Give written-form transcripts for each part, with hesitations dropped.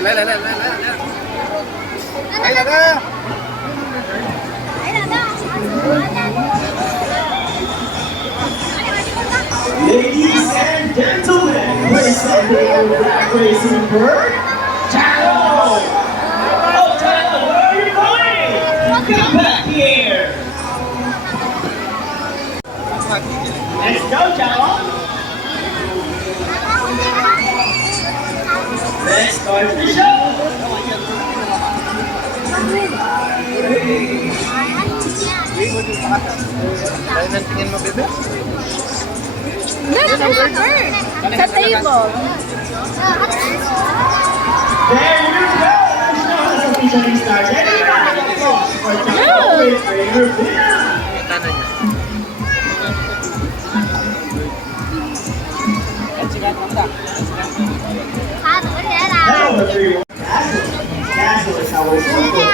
Lại, lại, lại, lại, lại. Đây là đó. Ladies and gentlemen, presenting Black Racing Bird, Chalo! Oh, Chalo, where are you going? Come back here! Let's go, Chalo! Let's start the show! Tayo ng tingin mo, bebe? Look, there's a bird. Sa table. There you go! The show has officially started. Round of applause for Chalo with Trainer Vina! Tanay niya. Hello everyone! Dazzle is our super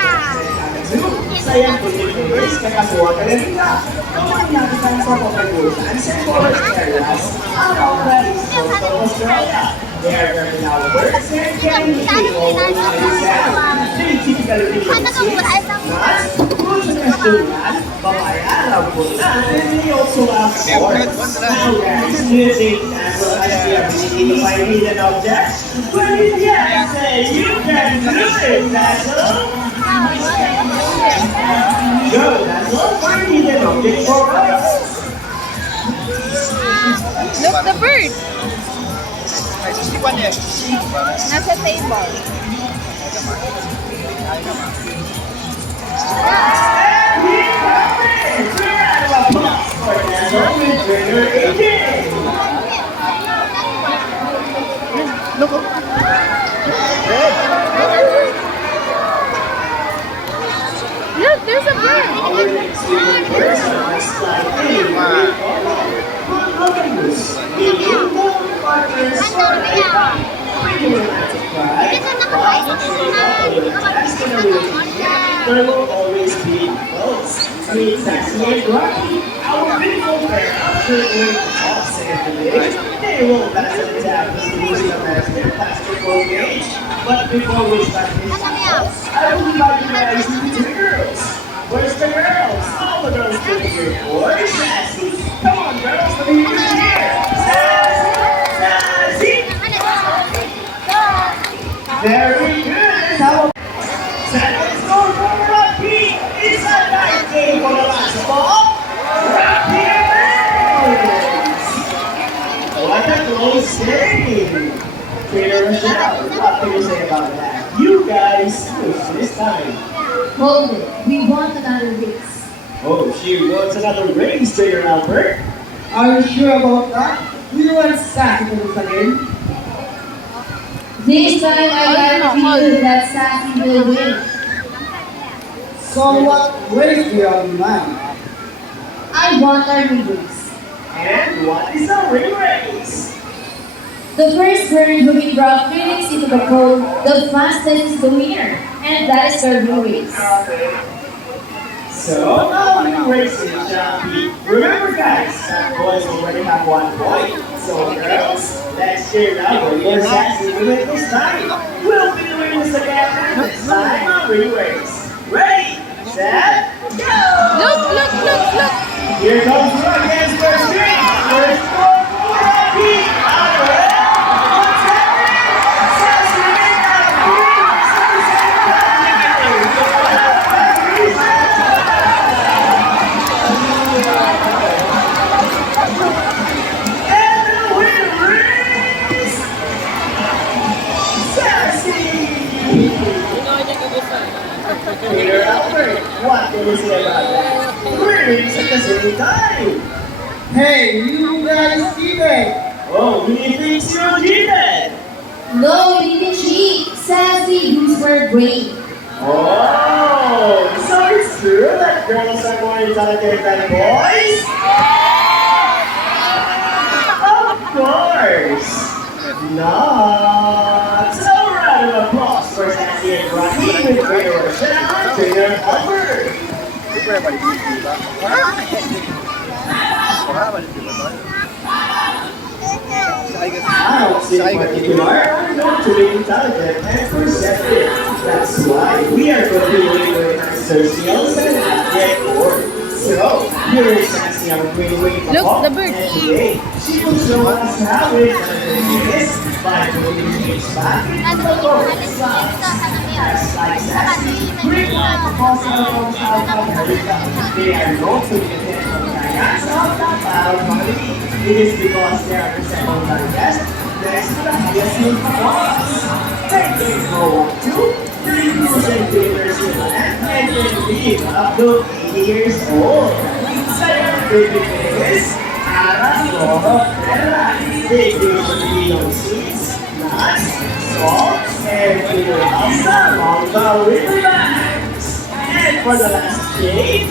Sayang Pilipinas, kakasuha ka rin nila. Gawin natin ang sa pagkagutan sa forest areas around the east coast of Australia. They are very now birds and can be over 97. They typically live in cities, mas, puso ng tulan, babayaran po na, and they also have sports. Now guys, do you think Dazzle has the ability to find hidden objects? Well, if yes, say you can do it, Dazzle! Go, Dazzle, find hidden objects for us! Look, the bird. Ay, sisipan niya. Nasa table. And he got it! Round of applause for Dazzle with Trainer AJ! Look, oh. Red. Look, there's a bird. Our next living person is like anyone. Good looking this. The Union Partners for Life. Pretty romantic pride. There will always be boats. Sweet, sexy, and rocky. Our beautiful pair of currently tops and big. They will battle it out with the music of their basketball game. But before we start this, I will invite you guys to the girls. Where's the girls? All the girls to the here. Where's Sassy? Come on, girls, let me hear you here. Sassy! Sassy! Very good. How Saturday's score for Rocky. It's a nice game for the basketball. Rocky Rams! What a close game. Trainer Michelle, what can you say about that? You guys lose this time. Hold it. We want another race. Oh, she wants another race, Trainer Albert. Are you sure about that? We want Sassy to lose again. This time I guarantee you that Sassy will win. So what race do you have in mind? I want a race. And what is a ring race? The first bird who will drop Phoenix into the pool, the fastest is the winner. And that is the ring race. So, now ring racing shall be. Remember guys, that boys already have 1 point. So girls, let's cheer out for your Sassy to win this time. We'll be doing this again this time on ring race. Ready, set, go! Look. Here comes Rocky first string. First score for Rocky. Alright. What's happening? Sassy made that green. And the winner is Sassy. Peter Albert, what can you say about that? 3 rings at the same time. Hey, you guys cheated! Oh, he thinks you cheated. No, we didn't cheat. Sassy used her brain. Oh, so it's true that girls are more intelligent than boys? Of course not. So round of applause for Sassy and Rocky with Trainer Rochelle and Trainer Albert. Siyempre, balik dito, diba? Balik dito ba? Sakay kasi. Owls in particular are known to be intelligent and perceptive. That's why we are continuing to enhance their skills and get bored. So, here is Sassy, our pretty wing Look, the bird. and today, she will show us how it is by putting things back into the boat. Just like Sassy, bring on the fossil from South America. They are known to be the technical giants of the battle family. It is because they are the second largest next to the highest in boss. They can grow up to 3,000 meters in length and can live up to 80 years old. Sayang baby babies, Aragoro Terra. They usually eat on seeds, nuts, salt, and figure out some on the riverbanks. And for the last shade,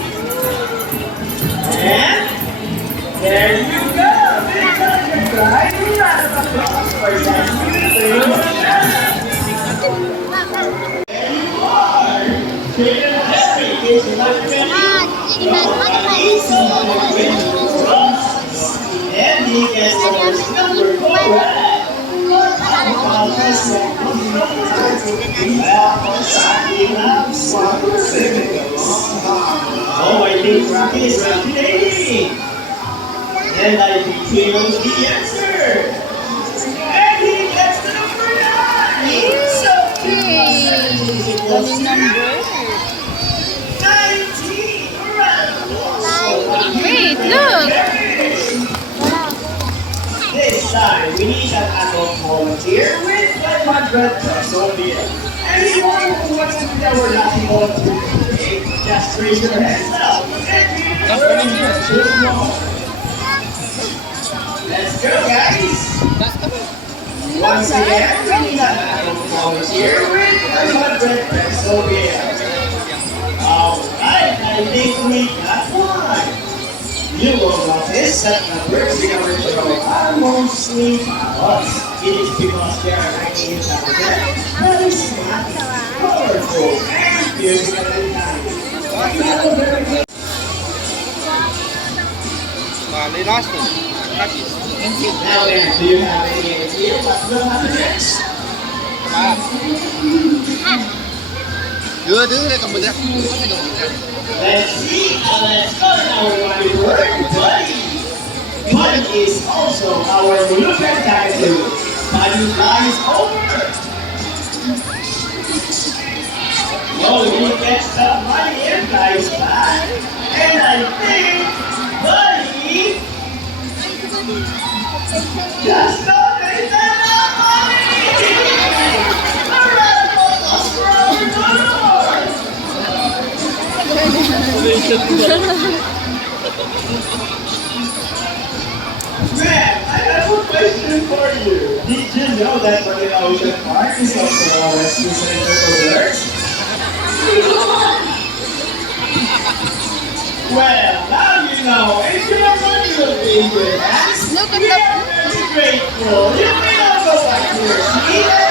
and there you go! Big country pride, round of applause for Sassy. There you are! Chicken Harry is not ready. And he gets the first number correct. Oh, I think Rocky is ready. And I think he knows the answer. And he gets the number 9. So, Daming number. 19. Round of applause. Wait, look. This time, we need an adult volunteer with 500 peso bill. Anyone who wants to be our lucky volunteer today, just raise your hands up and we will choose one. Let's go, guys! Once again, we need an adult volunteer with 500 peso bill. Alright, I think we got one. You will notice that the birds in our show are mostly parrots. It is because they are highly intelligent, very smart, colorful, and musically kind. Malinas to. Now then, do you have any idea what will happen next? Đưa thứ này cầm bự ra. Let's see, let's start our word buddy. Buddy is also our Lucan title. Buddy flies over. Well, he gets the money and flies back. And I think Buddy just got the money. A round of applause for our Lord. Man, I have a question for you. Did you know that Manila Ocean Park is also a rescue center for birds? Well, now you know, and your money will be in good hands. Look at We the- are very grateful. You may now go back to your seat.